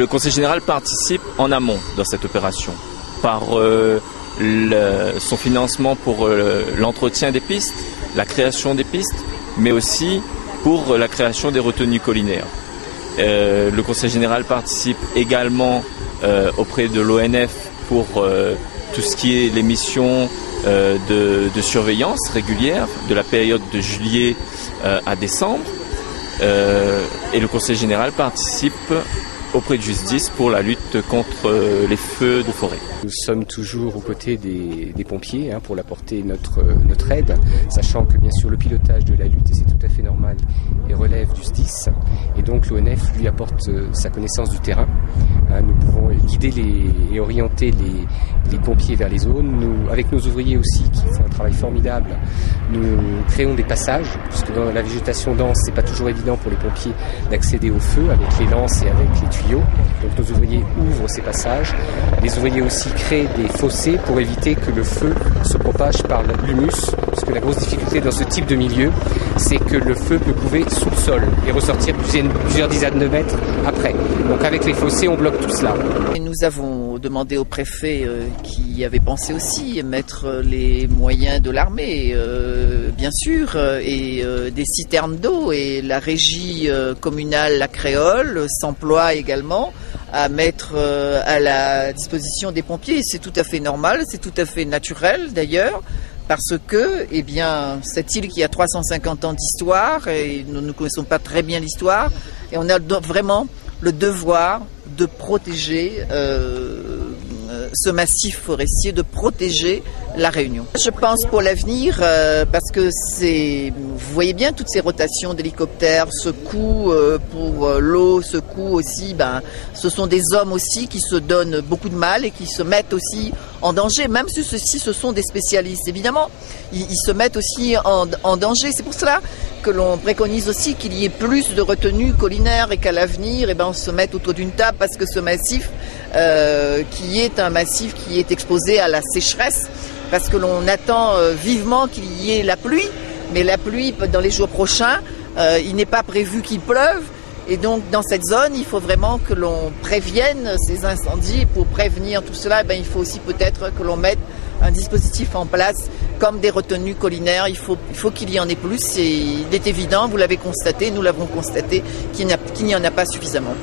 Le Conseil général participe en amont dans cette opération par son financement pour l'entretien des pistes, la création des pistes, mais aussi pour la création des retenues collinaires. Le Conseil général participe également auprès de l'ONF pour tout ce qui est les missions de surveillance régulière de la période de juillet à décembre. Et le Conseil général participe auprès de Justice pour la lutte contre les feux de forêt. Nous sommes toujours aux côtés des pompiers pour apporter notre aide, sachant que bien sûr le pilotage de la lutte, et c'est tout à fait normal, relève du SDIS, et donc l'ONF lui apporte sa connaissance du terrain. Nous pouvons guider et orienter les pompiers vers les zones. Nous, avec nos ouvriers aussi qui font un travail formidable, nous créons des passages, puisque dans la végétation dense, c'est pas toujours évident pour les pompiers d'accéder au feu avec les lances et avec les tuyaux. Donc nos ouvriers ouvrent ces passages. Les ouvriers aussi créent des fossés pour éviter que le feu se propage par l'humus, parce que la grosse difficulté dans ce type de milieu, c'est que le feu peut couver sous le sol et ressortir plusieurs dizaines de mètres après. Donc avec les fossés, on bloque tout cela. Et nous avons demandé au préfet qui avait pensé aussi mettre les moyens de l'armée, bien sûr, et des citernes d'eau, et la régie communale, la Créole, s'emploie également à mettre à la disposition des pompiers. C'est tout à fait normal, c'est tout à fait naturel d'ailleurs, parce que cette île qui a 350 ans d'histoire, et nous ne connaissons pas très bien l'histoire, et on a vraiment le devoir de protéger ce massif forestier, de protéger la Réunion. Je pense pour l'avenir, parce que vous voyez bien toutes ces rotations d'hélicoptères, ce coût pour l'eau, ce coût aussi, ce sont des hommes aussi qui se donnent beaucoup de mal et qui se mettent aussi en danger, même si ceux-ci ce sont des spécialistes. Évidemment, ils se mettent aussi en danger. C'est pour cela que l'on préconise aussi qu'il y ait plus de retenues collinaires et qu'à l'avenir, on se mette autour d'une table, parce que ce massif, qui est un massif qui est exposé à la sécheresse, parce que l'on attend vivement qu'il y ait la pluie, mais la pluie, dans les jours prochains, il n'est pas prévu qu'il pleuve. Et donc, dans cette zone, il faut vraiment que l'on prévienne ces incendies. Et pour prévenir tout cela, il faut aussi peut-être que l'on mette un dispositif en place, comme des retenues collinaires. Il faut qu'il y en ait plus. Et il est évident, vous l'avez constaté, nous l'avons constaté, qu'il n'y en a pas suffisamment.